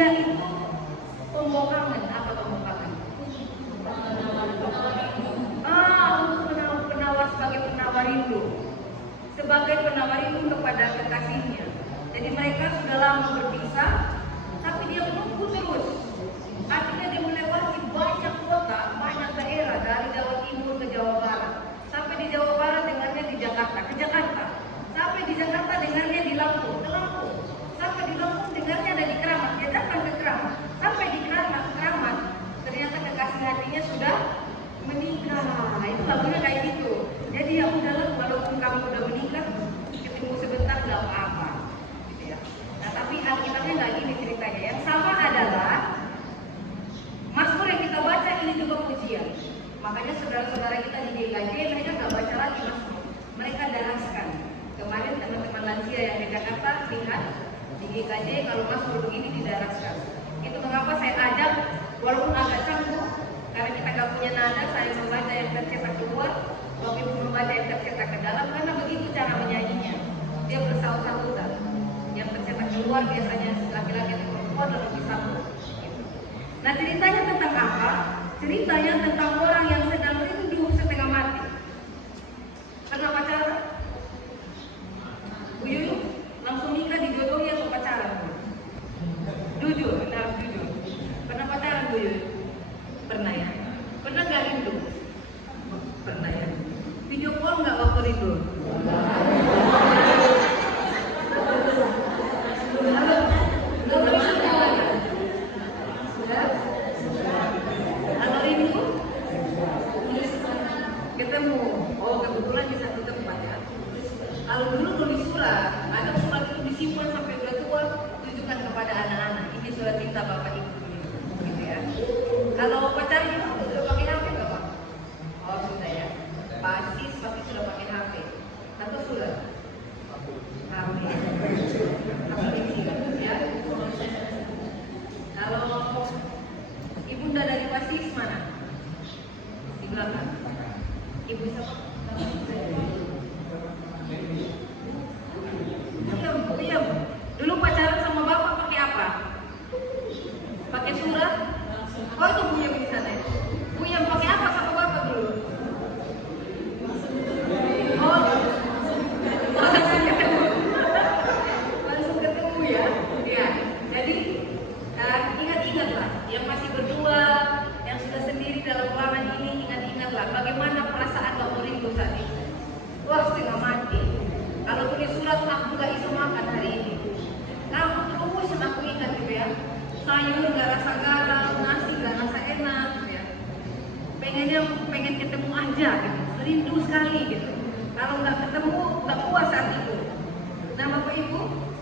dia itu pembokangan. Apa pembokangan? Untuk penawar sebagai penawar rindu, sebagai penawar rindu kepada kekasihnya. Jadi mereka sudah lama berpisah, tapi dia menunggu terus. Akhirnya dia melewati banyak kota, banyak daerah, dari Jawa Timur ke Jawa Barat. Sampai di Jawa Barat dengarnya di Jakarta, ke Jakarta. Sampai di Jakarta dengarnya di Lampung, ke Lampung. Sampai di Lampung dengarnya ada di Keramat, dia datang ke Keramat. Sampai di Keramat, ternyata kekasih hatinya sudah menikah. Itu lagunya kayak gitu. Jadi ya udahlah, walaupun kamu udah menikah, ketemu sebentar nggak apa-apa, gitu ya. Nah tapi Alkitabnya nggak gini ceritanya. Yang sama adalah Mazmur yang kita baca ini juga pujian. Makanya saudara-saudara kita di GKJ mereka nggak baca lagi Mazmur, mereka daraskan. Kemarin teman-teman lansia yang di Jakarta lihat di GKJ kalau Mazmur begini didaraskan. Itu mengapa saya ajak, walaupun agak canggung, karena kita nggak punya nada, saya membaca yang tercetak keluar, Bapak Ibu membaca yang tercetak ke dalam, karena begitu cara menyanyinya. Dia bersaut-sautan. Yang tercetak keluar biasanya laki-laki atau perempuan lalu disambung. Nah ceritanya tentang apa? Ceritanya tentang orang yang sedang rindu setengah mati. Pernah pacaran? Bu Yuyu langsung nikah dijodohi atau pacaran? Jujur, benar jujur. Pernah pacaran Bu Yuyu? Pernah ya? Pernah gak rindu? Pernah ya? Video call gak waktu rindu? Kalau rindu? Ketemu. Oh kebetulan di satu tempat ya. Kalau dulu tulis surat, ada surat itu disimpan sampai udah tua, tunjukkan kepada anak-anak. Ini surat cinta Bapak Ibu. Gitu ya. Kalau pacarnya sudah pakai HP nggak Pak? Oh sudah ya. Pasti sudah pakai HP. Atau sudah? HP. Ya. Kalau ibunda dari Pasis mana? Di belakang. Ibu siapa? Iya. Dulu pacaran sama bapak pakai apa? Pakai surat? Oh itu Bu yang di sana ya? Bu yang pakai apa sama bapak dulu? Oh, langsung ketemu ya? Ya, jadi ingat-ingatlah yang masih berdua, yang sudah sendiri dalam ruangan ini, ingat-ingatlah bagaimana perasaan waktu rindu saat itu. Wah setengah mati. Kalau tulis surat aku gak bisa makan hari ini. Kamu terus aku ingat gitu ya. Sayur gak rasa garam, nasi gak rasa enak gitu ya. Pengen ketemu aja gitu. Rindu sekali gitu. Kalau gak ketemu gak puas saat itu. Nah Bapak Ibu,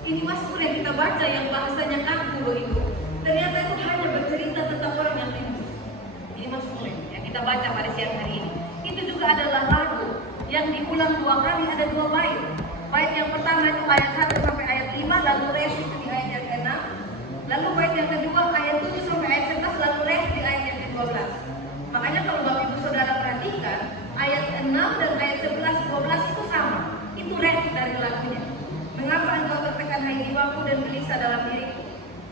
ini Mazmur yang kita baca yang bahasanya kaku begitu. Ternyata itu hanya bercerita tentang orang yang rindu. Ini Mazmur yang kita baca pada siang hari ini. Itu juga adalah lagu yang diulang 2 kali, ada 2 bait. Bait yang pertama itu ayat 1 sampai ayat 5, lalu rest itu di ayat yang ke-6. Lalu bait yang kedua ayat 7 sampai ayat 11, lalu rest di ayat yang ke-12. Makanya kalau Bapak Ibu Saudara perhatikan, ayat 6 dan ayat 11, 12 itu sama. Itu rest dari lagunya. Mengapa engkau tertekan hai jiwaku dan gelisah dalam diriku?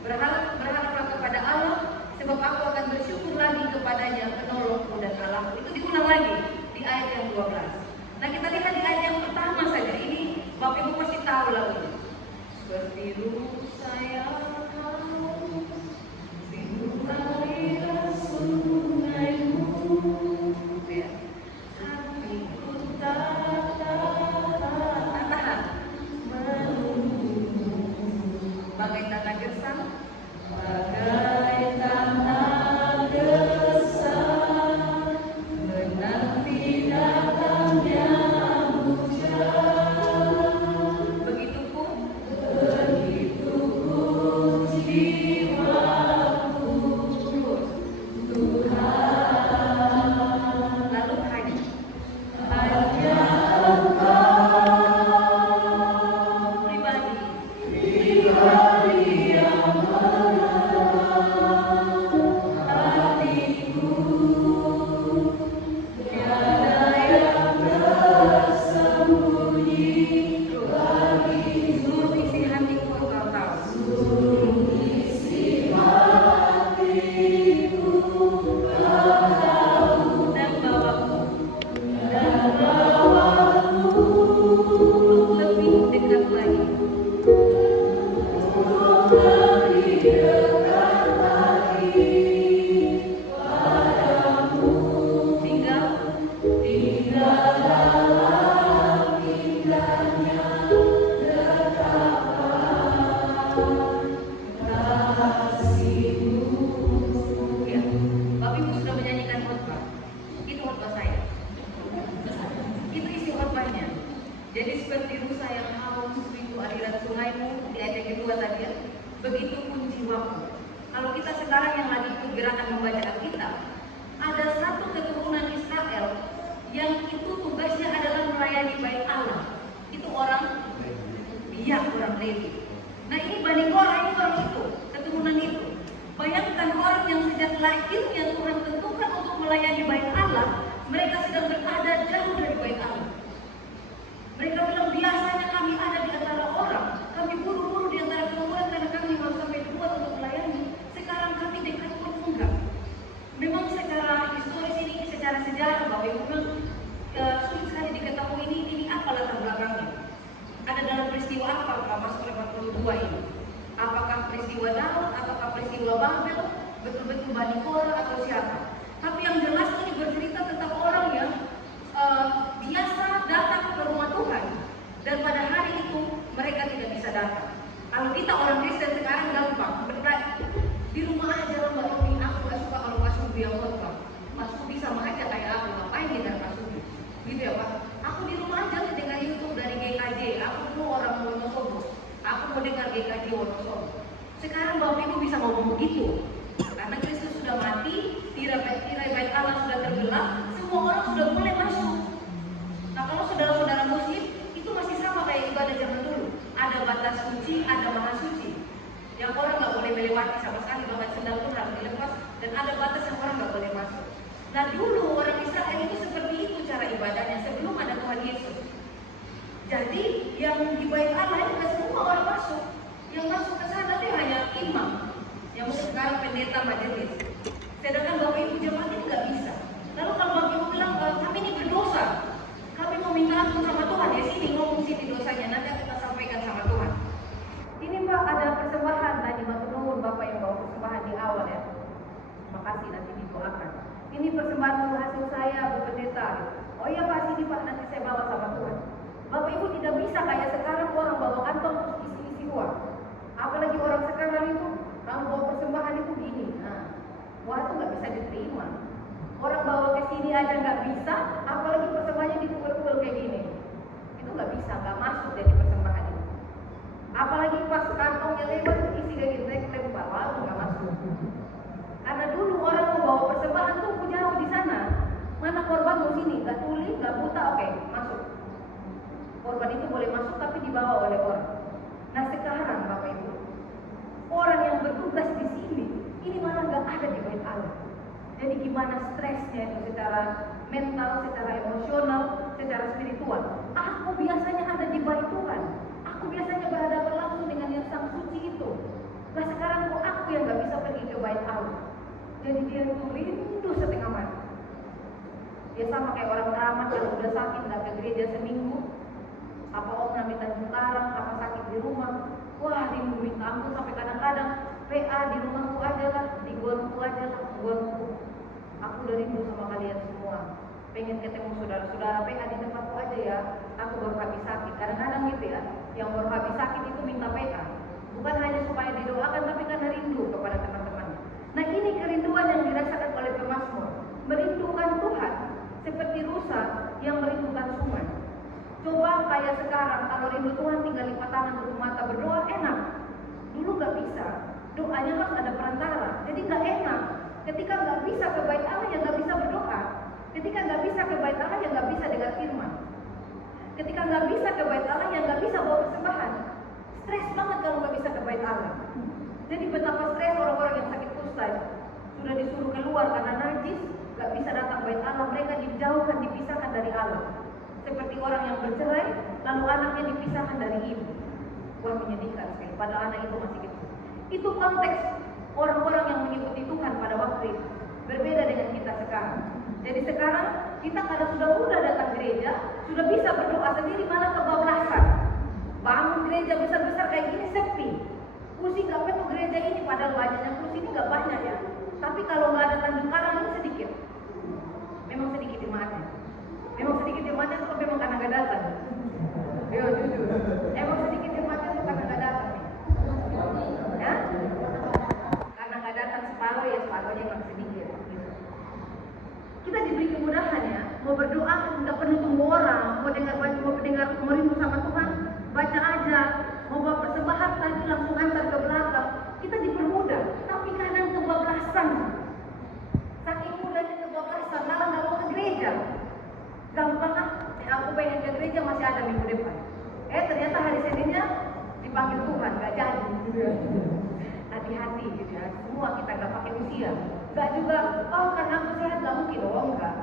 Berharaplah kepada Allah, sebab aku akan bersyukur lagi kepadanya, penolongku dan Allahku. Itu diulang lagi di ayat yang 12. Nah kita lihat di ayat yang pertama saja. Ini Bapak Ibu pasti tahu lagunya. Berbiru sayangmu, biru aliran sungaimu, ya. Hatiku tak tahan menunggu, bagai tanah gersang, bagai tanah gersang, menanti datangnya hujan. Begitu pun jiwa lagu lagi. Ya, Bapak Ibu sudah menyanyikan khotbah. Itu khotbah saya. Itu isi khotbahnya. Jadi seperti rusa yang haus rindu aliran sungaimu di ayat yang kedua tadi ya. Begitu pun jiwaku. Kalau kita sekarang yang lagi ikut gerakan membaca Alkitab, ada satu keturunan Israel yang itu tugasnya adalah melayani bait Allah. Itu orang Lewi. Nah ini Bani Korah, ini orang itu, keturunan itu. Bayangkan orang yang sejak lahirnya Tuhan tentukan untuk melayani bait Allah, mereka sedang berada jauh dari bait Allah. Mereka bilang biasanya kami ada di antara orang, kami buru-buru di antara kerumunan karena kami harus sampai dibuat untuk melayani. Sekarang kami dekat pun enggak. Memang secara historis ini, secara sejarah Bapak Ibu sulit sekali diketahui ini apa latar belakangnya. Ada dalam peristiwa apa Mazmur 42 ini? Apakah peristiwa Daud, apakah peristiwa Babel, betul-betul Bani Korah atau siapa? Tapi yang jelas ini bercerita tentang orang yang biasa datang ke rumah Tuhan, dan pada hari itu mereka tidak bisa datang. Kalau kita orang Kristen sekarang gampang di rumah aja lah Mbak Romi, aku gak suka kalau Mas Subi yang khotbah. Mas Subi sama aja kayak aku, ngapain kita Mas Subi? Gitu ya Pak. Aku di rumah aja dengan YouTube dari GKJ. Aku dulu orang Wonosobo. Aku mau dengar GKJ Wonosobo. Sekarang Bapak Ibu bisa ngomong begitu, karena Kristus sudah mati, tirai bait Allah sudah terbelah, semua orang sudah mulai masuk. Nah kalau saudara-saudara Muslim itu masih sama kayak ibadah zaman dulu. Ada batas suci, ada maha suci. Yang orang nggak boleh melewati sama sekali, bahkan sendal pun harus dilepas, dan ada batas yang orang nggak boleh masuk. Nah dulu orang Israel itu seperti itu cara ibadahnya sebelum ada Tuhan Yesus. Jadi yang di bait Allah itu nggak semua orang masuk. Yang masuk ke sana itu hanya imam, yang mungkin sekarang pendeta majelis. Sedangkan Bapak Ibu jemaat ini nggak bisa. Lalu kalau Bapak Ibu bilang kami ini berdosa, kami mau minta ampun sama Tuhan, ya sini ngomong sini dosanya, nanti kita sampaikan sama Tuhan. Ini Pak ada persembahan tadi, matur nuwun Bapak yang bawa persembahan di awal ya. Terima kasih, nanti didoakan. Ini persembahan hasil saya Bu Pendeta. Oh iya Pak, sini Pak, nanti saya bawa sama Tuhan. Bapak Ibu tidak bisa kayak sekarang orang bawa kantong terus isi-isi uang. Apalagi orang sekarang itu kalau bawa persembahan itu gini. Nah, wah itu nggak bisa diterima. Orang bawa ke sini aja nggak bisa, apalagi persembahannya dipukul-pukul kayak gini. Itu nggak bisa, nggak masuk jadi persembahan itu. Apalagi pas kantongnya lewat isi kayak gitu, lempar, lalu nggak masuk. Karena dulu orang mau bawa persembahan tuh jauh di sana. Mana korban mau sini, nggak tuli, nggak buta, oke, masuk. Korban itu boleh masuk tapi dibawa oleh orang. Nah sekarang Bapak Ibu, orang yang bertugas di sini, ini malah nggak ada di bait Allah. Jadi gimana stresnya itu secara mental, secara emosional, secara spiritual. Aku biasanya ada di bait Tuhan. Aku biasanya berhadapan langsung dengan yang sang suci itu. Nah sekarang kok aku yang nggak bisa pergi ke bait Allah. Jadi dia tuh rindu setengah mati. Dia sama kayak orang keramat kalau udah sakit nggak ke gereja seminggu. Apa om minta karang, apa sakit di rumah. Wah rindu minta ampun sampai kadang-kadang PA di rumahku aja lah, di gonku aja lah, gonku. Aku udah rindu sama kalian semua. Pengen ketemu saudara-saudara PA di tempatku aja ya. Aku baru habis sakit. Kadang-kadang gitu ya. Yang baru habis sakit itu minta PA. Bukan hanya supaya didoakan, tapi karena rindu kepada teman-teman. Nah ini kerinduan yang dirasakan oleh pemazmur. Merindukan Tuhan seperti rusa yang merindukan sungai. Coba kayak sekarang, kalau rindu Tuhan tinggal lipat tangan, tutup mata, berdoa enak. Dulu gak bisa. Doanya harus ada perantara. Jadi gak enak. Ketika gak bisa ke bait Allah, ya gak bisa berdoa. Ketika gak bisa ke bait Allah, ya gak bisa dengar firman. Ketika gak bisa ke bait Allah, ya gak bisa bawa persembahan. Stres banget kalau gak bisa ke bait Allah. Jadi betapa stres orang-orang yang sakit kusta sudah disuruh keluar karena najis, gak bisa datang bait Allah. Mereka dijauhkan, dipisahkan dari Allah. Seperti orang yang bercerai, lalu anaknya dipisahkan dari ibu. Wah menyedihkan sekali, padahal anak itu masih kecil. Itu konteks orang-orang yang mengikuti Tuhan pada waktu itu. Berbeda dengan kita sekarang. Jadi sekarang kita karena sudah mudah datang gereja, sudah bisa berdoa sendiri, malah kebablasan. bangun gereja besar-besar kayak gini sepi. Kursi nggak penuh gereja ini, padahal banyaknya kursi ini nggak banyak ya. Tapi kalau nggak ada Tanjung Karang ini sedikit. Memang sedikit jemaatnya. Memang sedikit jemaatnya itu memang karena nggak datang. Yo jujur. Emang sedikit jemaatnya itu karena nggak datang. Ya? Karena nggak datang separuh ya separuhnya memang sedikit. Kita diberi kemudahan ya, mau berdoa nggak perlu tunggu orang, mau dengar rindu sama Tuhan, baca aja, mau bawa persembahan tadi langsung antar ke belakang, kita dipermudah. Tapi kadang kebablasan, saking mudahnya kebablasan, malah nggak mau ke gereja. Gampang ah, aku pengen ke gereja masih ada minggu depan. Ternyata hari Seninnya dipanggil Tuhan, nggak jadi. Hati-hati gitu ya, semua kita nggak pakai usia. Enggak juga, oh karena aku sehat nggak mungkin, oh enggak.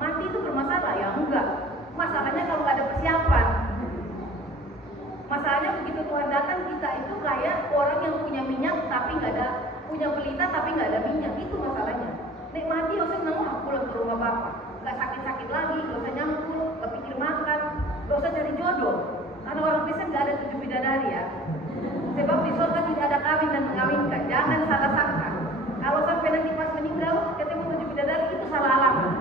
Mati itu bermasalah ya, enggak. Masalahnya kalau nggak ada persiapan. Masalahnya begitu Tuhan datang, kita itu kayak orang yang punya minyak tapi nggak ada, punya pelita tapi nggak ada minyak, itu masalahnya. Nek mati, oh senang aku pulang ke rumah bapak, nggak sakit-sakit lagi, nggak usah nyangkul, nggak pikir makan, nggak usah cari jodoh. Karena orang Kristen nggak ada 7 bidadari ya. Sebab di surga tidak ada kawin dan mengawinkan, jangan salah sangka. Kalau sampai nanti pas meninggal ketemu 7 bidadari, itu salah alamat.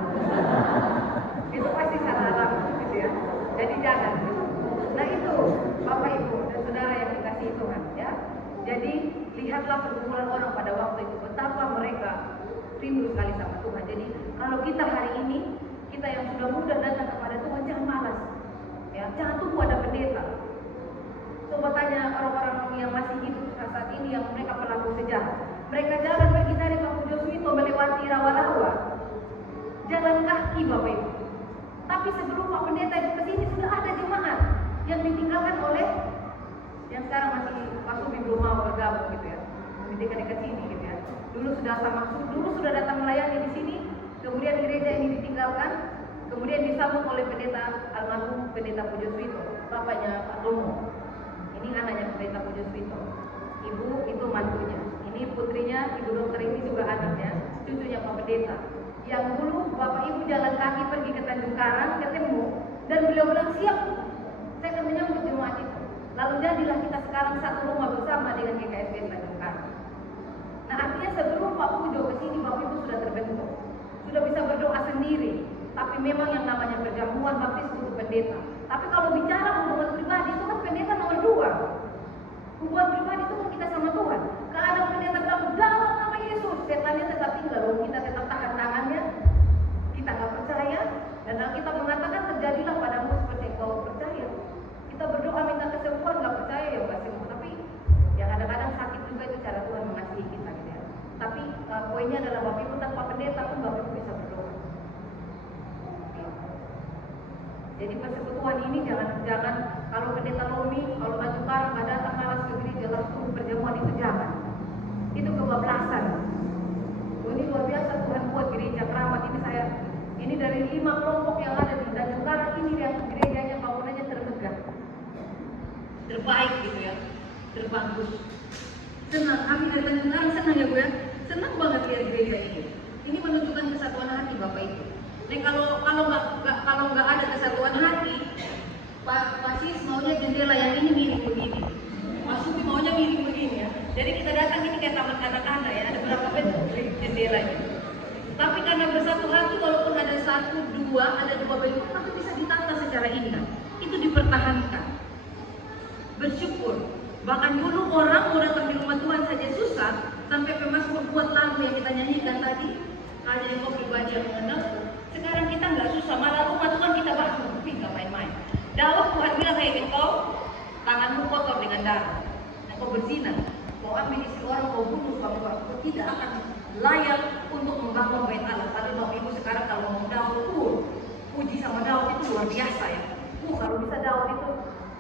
Itu pasti salah alamat gitu ya. Jadi jangan. Nah itu Bapak Ibu dan Saudara yang dikasihi Tuhan ya. Jadi lihatlah pergumulan orang pada waktu itu, betapa mereka rindu sekali sama Tuhan. Jadi kalau kita hari ini, kita yang sudah muda datang kepada Tuhan, jangan malas. Ya, jangan tunggu ada pendeta. Coba tanya orang-orang yang masih hidup saat ini yang mereka pelaku sejarah. Mereka jalan pergi dari Pak Pujosuito melewati rawa-rawa, jalan kaki Bapak Ibu. Tapi sebelum Pak Pendeta itu ke sini sudah ada jemaat yang ditinggalkan oleh yang sekarang masih Pak Subi belum mau bergabung gitu ya, dekat-dekat sini gitu ya. Dulu sudah datang melayani di sini, kemudian gereja ini ditinggalkan, kemudian disambung oleh pendeta almarhum Pendeta Pujosuito, bapaknya Pak Romo. Ini anaknya Pendeta Pujosuito, ibu itu mantunya. Ini putrinya, Ibu Dokter ini juga anaknya, cucunya Pak Pendeta. Yang dulu Bapak Ibu jalan kaki pergi ke Tanjung Karang, ketemu, dan beliau bilang siap, saya akan menyambut jemaat itu. Lalu jadilah kita sekarang satu rumah bersama dengan GKSB Tanjung Karang. Nah artinya sebelum Pak Pujo ke sini, Bapak Ibu sudah terbentuk, sudah bisa berdoa sendiri. Tapi memang yang namanya perjamuan baptis butuh pendeta. Tapi kalau bicara hubungan pribadi itu kan pendeta nomor 2. Hubungan pribadi itu kan kita sama Tuhan. Kalau ada pendeta bilang dalam nama Yesus, setannya tetap tinggal. Lalu kita tetap tahan tangannya, kita nggak percaya. Dan Alkitab mengatakan terjadilah padamu seperti yang kau percaya. Kita berdoa minta kesembuhan, nggak percaya ya nggak sembuh. Tapi ya kadang-kadang sakit juga itu cara Tuhan mengasihi kita gitu ya. Tapi poinnya adalah Bapak Ibu tanpa pendeta pun Bapak Ibu bisa berdoa. Jadi persekutuan ini jangan kalau pendeta Romi, kalau Tanjung Karang nggak datang malas ke gereja langsung perjamuan itu jangan. Itu kebablasan. Ini luar biasa Tuhan buat gereja Keramat ini dari 5 kelompok yang ada di Tanjung Karang ini yang gerejanya bangunannya termegah, terbaik gitu ya, terbagus. Senang kami dari Tanjung Karang senang ya Bu ya, senang banget lihat gereja ini. Ini menunjukkan kesatuan hati Bapak Ibu. Nah kalau nggak ada kesatuan hati, Pak Sis maunya jendela yang ini miring begini, Mas Subi maunya miring begini ya. Jadi kita datang ini kayak taman kanak-kanak ya, ada berapa bentuk jendelanya. Tapi karena bersatu hati, walaupun ada 1, 2, ada 2 bentuk, tapi bisa ditata secara indah. Itu dipertahankan. Bersyukur. Bahkan dulu orang mau datang di rumah Tuhan saja susah, sampai pemasmur buat lagu yang kita nyanyikan tadi, hanya yang kau pribadi yang mengenalku. Sekarang kita nggak susah, malah rumah Tuhan kita bangun, tapi nggak main-main. Daud Tuhan bilang kayak engkau, tanganmu kotor dengan darah, engkau berzina, kau ambil istri orang, kau bunuh suami orang, kau tidak akan layak untuk membangun bait Allah. Tapi Bapak Ibu sekarang kalau mau Daud, puji sama Daud itu luar biasa ya. Kalau bisa Daud itu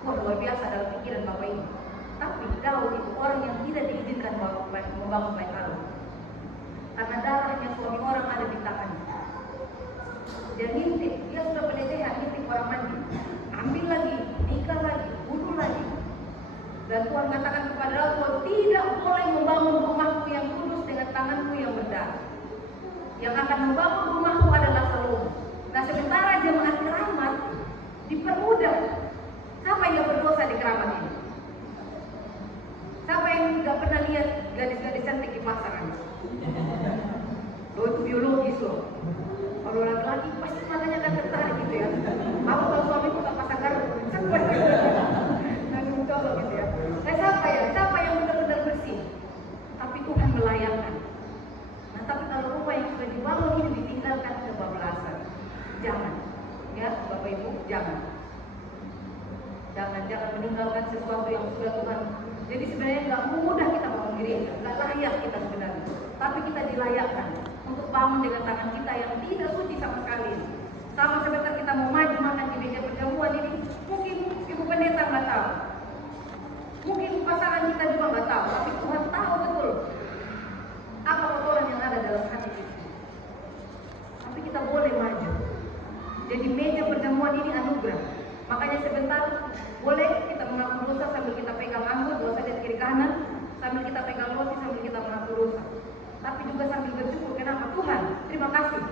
luar biasa dalam pikiran Bapak Ibu. Tapi Daud itu orang yang tidak diizinkan membangun bait Allah, karena darahnya suami orang ada di tangannya. Dia ngintip, dia sudah pelecehan, ngintip orang mandi, ambil lagi, nikah lagi, bunuh lagi. Dan Tuhan katakan kepada Daud, kau tidak boleh membangun rumahku yang kudus dengan tanganku yang berdarah. Yang akan membangun rumahku adalah Salomo. Nah sementara jemaat Keramat dipermudah. Siapa yang sesuatu yang sudah Tuhan. Jadi sebenarnya nggak mudah kita bangun gereja, nggak layak kita sebenarnya. Tapi kita dilayakkan untuk bangun dengan tangan kita yang tidak suci sama sekali. Sama sebentar kita mau maju makan di meja perjamuan ini, mungkin ibu pendeta nggak tahu, mungkin pasangan kita juga nggak tahu, tapi Tuhan tahu betul apa kotoran yang ada dalam hati kita. Tapi kita boleh maju. Jadi meja perjamuan ini anugerah. Makanya sebentar boleh kita mengaku dosa sambil kita pegang anggur, dosa dari kiri kanan, sambil kita pegang roti, sambil kita mengaku dosa. Tapi juga sambil bersyukur, kenapa? Tuhan, terima kasih.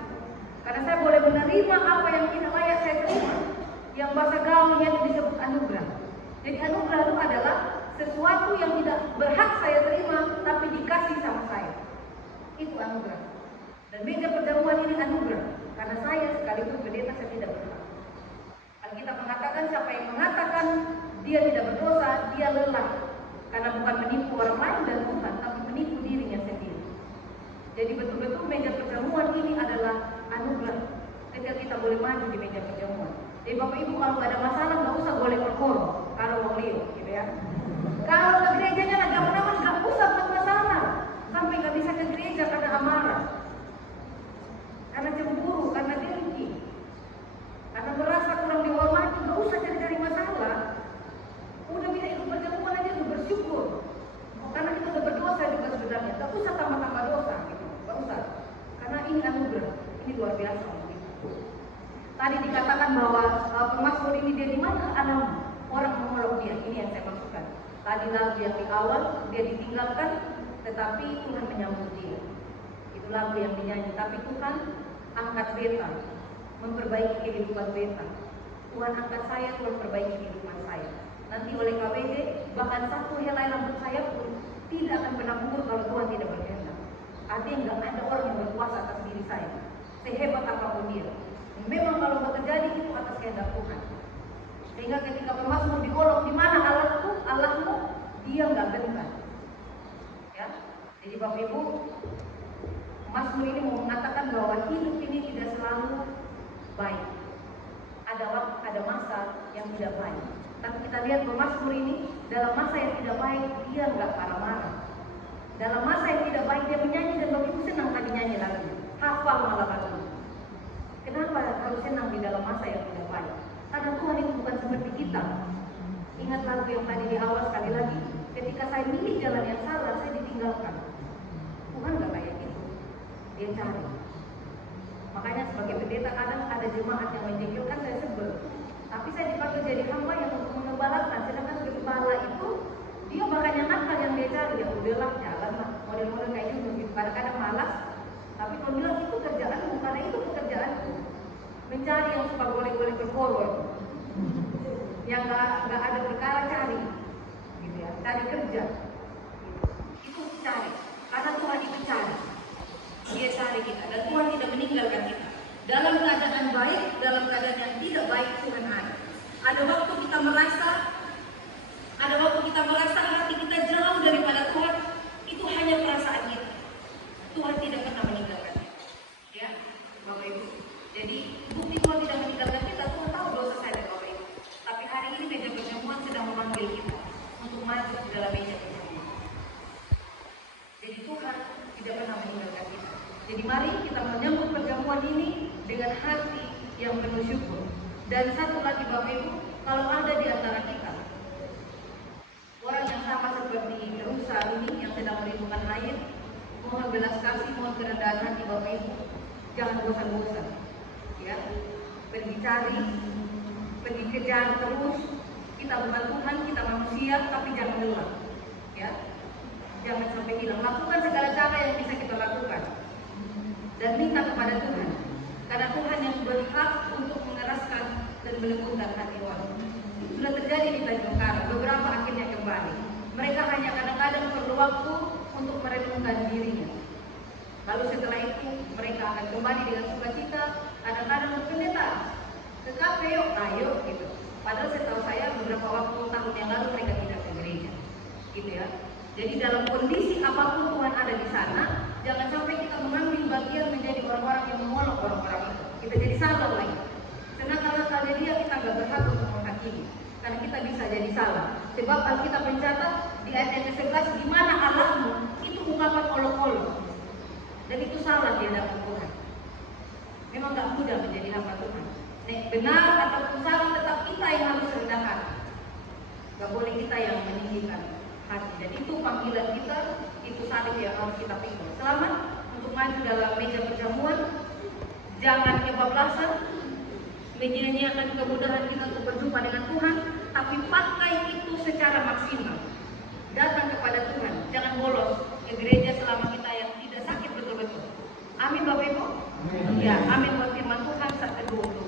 Karena saya boleh menerima apa yang tidak layak saya terima. Yang bahasa gaulnya itu disebut anugerah. Jadi anugerah itu adalah sesuatu yang tidak berhak saya terima, tapi dikasih sama saya. Itu anugerah. Dan meja perjamuan ini anugerah. Karena saya sekalipun pendeta saya tidak berhak. Kita mengatakan siapa yang mengatakan dia tidak berdosa, dia lelah. Karena bukan menipu orang lain dan Tuhan, tapi menipu dirinya sendiri. Jadi betul-betul meja perjamuan ini adalah anugerah. Ketika kita boleh maju di meja perjamuan. Jadi Bapak Ibu kalau nggak ada masalah nggak usah boleh perkor kalau mau lihat, gitu ya. Kalau ke gerejanya lagi aman-aman nggak usah buat masalah. Sampai nggak bisa ke gereja karena amarah, karena cemburu, karena dengki, karena merasa kurang dihormati, nggak usah cari-cari masalah. Udah bisa ikut perjamuan aja udah bersyukur. Karena kita udah berdosa juga sebenarnya. Nggak usah tambah-tambah dosa gitu. Nggak usah. Karena ini anugerah. Ini luar biasa. Tadi dikatakan bahwa pemazmur ini dia di mana alam orang mengolok dia. Ini yang saya maksudkan. Tadi lagu yang di awal dia ditinggalkan, tetapi Tuhan menyambut dia. Itu lagu yang dinyanyi. Tapi Tuhan angkat beta, memperbaiki kehidupan beta. Tuhan angkat saya, Tuhan perbaiki kehidupan saya. Nanti oleh KWJ, bahkan satu helai rambut saya pun tidak akan pernah gugur kalau Tuhan tidak berkehendak. Artinya nggak ada orang yang berkuasa atas diri saya, sehebat apapun dia. Memang kalau mau terjadi itu atas kehendak Tuhan. Sehingga ketika pemazmur diolok, di mana Allahku, Allahmu, dia nggak gentar. Ya, jadi Bapak Ibu, pemazmur ini mau mengatakan bahwa hidup ini tidak selalu baik. Ada waktu, ada masa yang tidak baik. Tapi kita lihat pemazmur ini dalam masa yang tidak baik dia nggak marah-marah. Dalam masa yang tidak baik dia menyanyi dan Bapak Ibu senang tadi nyanyi lagu, hafal malah lagu. Kenapa harus senang di dalam masa yang tidak baik? Karena Tuhan itu bukan seperti kita. Ingat lagu yang tadi di awal sekali lagi. Ketika saya milih jalan yang salah, saya ditinggalkan. Tuhan nggak kayak gitu. Dia cari. Makanya sebagai pendeta kadang ada jemaat yang menjengkelkan, saya sebel. Tapi saya dipakai jadi hamba yang untuk mengembalakan. Sedangkan gembala itu dia bahkan yang nakal yang dia cari. Ya udahlah, jalan lah. Model-model kayak gitu. Kadang-kadang malas. Tapi kalau bilang itu kerjaanmu, karena itu pekerjaanku. Mencari yang suka boleh-boleh berkorol, yang nggak ada perkara cari, gitu ya, cari kerja, itu cari. Karena Tuhan itu cari, dia cari kita, dan Tuhan tidak meninggalkan kita. Dalam keadaan baik, dalam keadaan yang tidak baik Tuhan ada. Ada waktu kita merasa hati kita jauh daripada Tuhan, itu hanya perasaan kita. Tuhan tidak pernah meninggalkan kita, ya, Bapak Ibu. Jadi bukti Tuhan tidak meninggalkan kita, Tuhan tahu dosa saya dan Bapak Ibu. Tapi hari ini meja perjamuan sedang memanggil kita untuk maju di dalam meja perjamuan. Jadi Tuhan tidak pernah meninggalkan kita. Jadi mari kita menyambut perjamuan ini dengan hati yang penuh syukur. Dan satu lagi Bapak Ibu, kalau ada di antara kita orang yang sama seperti Rusa ini yang sedang merindukan air, mohon belas kasih, mohon kerendahan hati Bapak Ibu, jangan bosan-bosan. Ya, pergi cari, pergi kejar terus. Kita bukan Tuhan, kita manusia, tapi jangan lelah. Ya, jangan sampai hilang. Lakukan segala cara yang bisa kita lakukan dan minta kepada Tuhan. Karena Tuhan yang berhak untuk mengeraskan dan melembutkan hati orang. Sudah terjadi di Tanjung Karang, beberapa akhirnya kembali. Mereka hanya kadang-kadang perlu waktu untuk merenungkan dirinya. Lalu setelah itu mereka akan kembali dengan sukacita. Kadang-kadang pendeta ke kafe yuk, ayo gitu. Padahal setahu saya beberapa waktu tahun yang lalu mereka tidak ke gereja, gitu ya. Jadi dalam kondisi apapun Tuhan ada di sana, jangan sampai kita mengambil bagian menjadi orang-orang yang mengolok orang-orang itu. Kita jadi salah lagi. Karena kalau salah dia kita nggak berhak untuk menghakimi, karena kita bisa jadi salah. Sebab Alkitab mencatat di ayat yang ke-11, di mana Allahmu itu ungkapan olok-olok. Dan itu salah di hadapan Tuhan. Memang gak mudah menjadi hamba Tuhan. Benar ataupun salah, tetap kita yang harus rendah hati. Gak boleh kita yang meninggikan hati. Dan itu panggilan kita, itu salib yang harus kita pikul. Selamat untuk maju dalam meja perjamuan. Jangan kebablasan menyanyiakan kemudahan kita untuk berjumpa dengan Tuhan, tapi pakai itu secara maksimal. Datang kepada Tuhan, jangan bolos ke gereja selama kita yang tidak sakit betul-betul. Amin Bapak Ibu. Ya, amin buat firman Tuhan saat teduh.